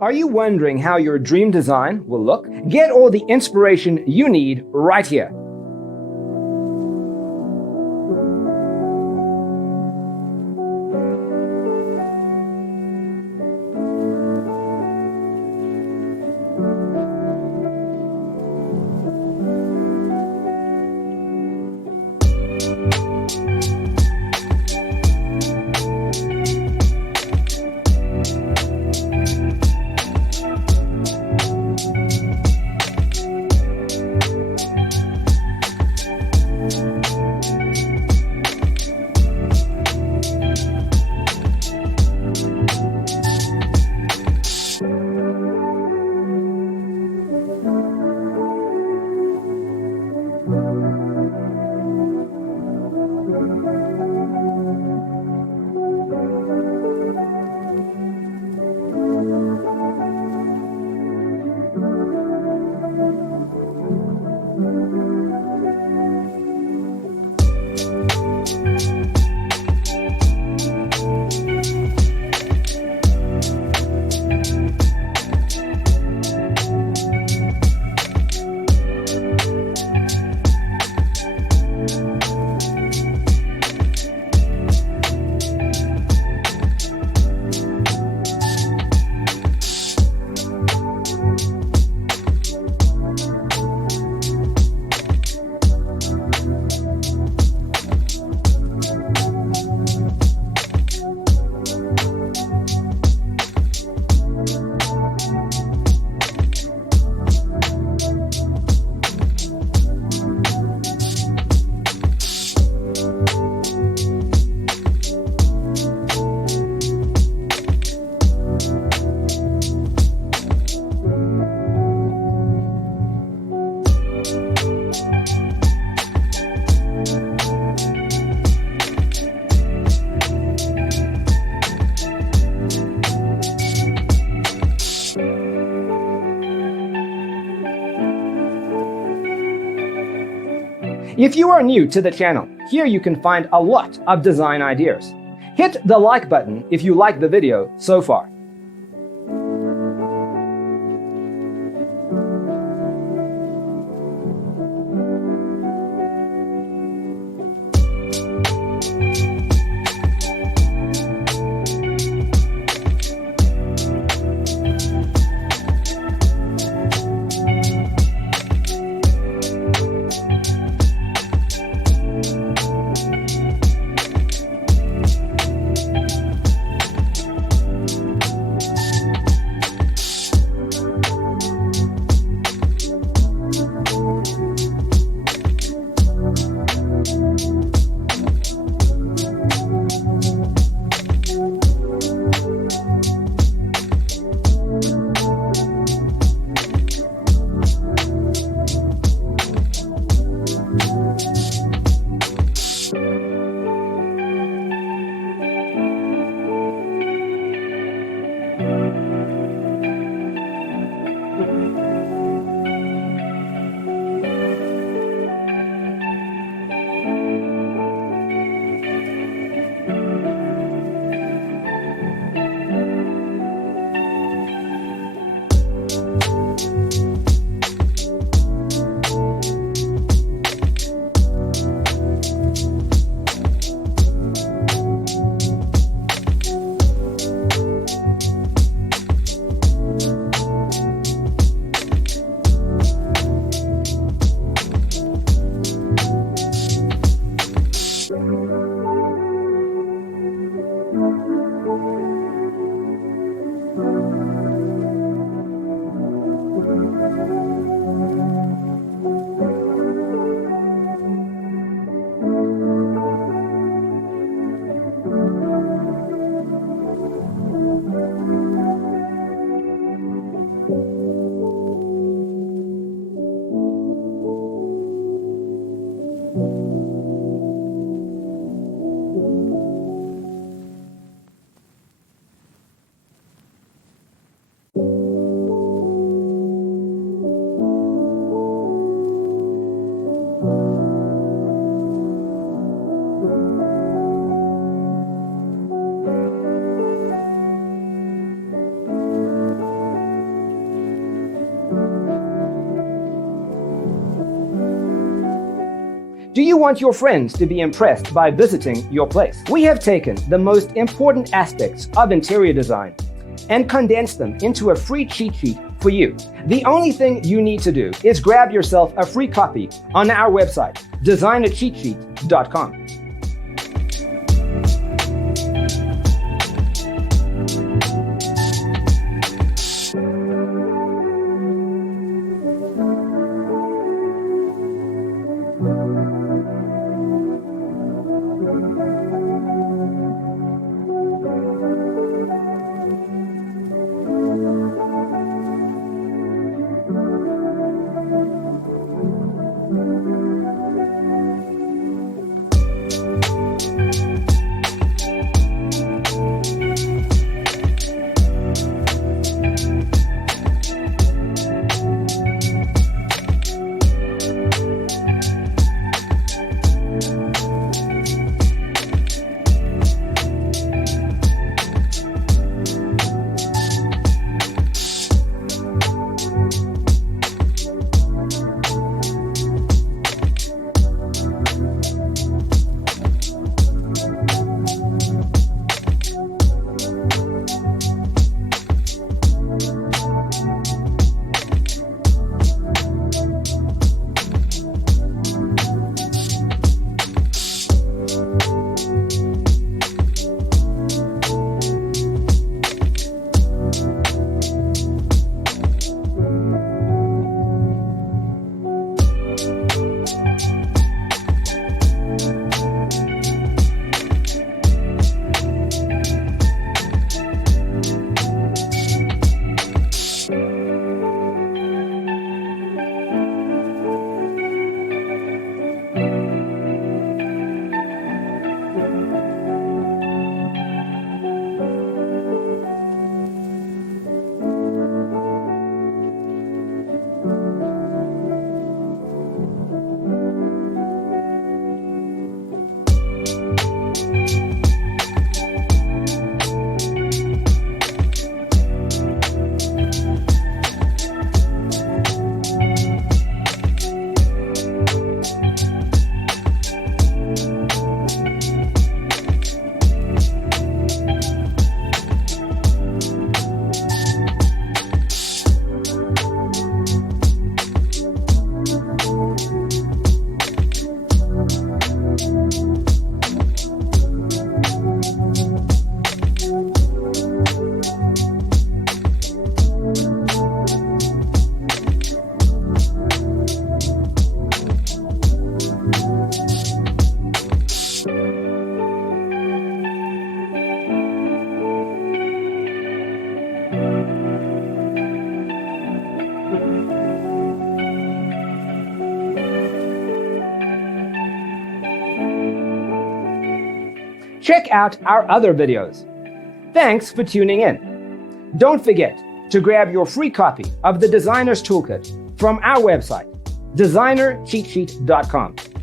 Are you wondering how your dream design will look? Get all the inspiration you need right here. If you are new to the channel, here you can find a lot of design ideas. Hit the like button if you like the video so far. Do you want your friends to be impressed by visiting your place? We have taken the most important aspects of interior design and condensed them into a free cheat sheet for you. The only thing you need to do is grab yourself a free copy on our website, designercheatsheet.com. Check out our other videos. Thanks for tuning in. Don't forget to grab your free copy of the Designer's Toolkit from our website, designercheatsheet.com.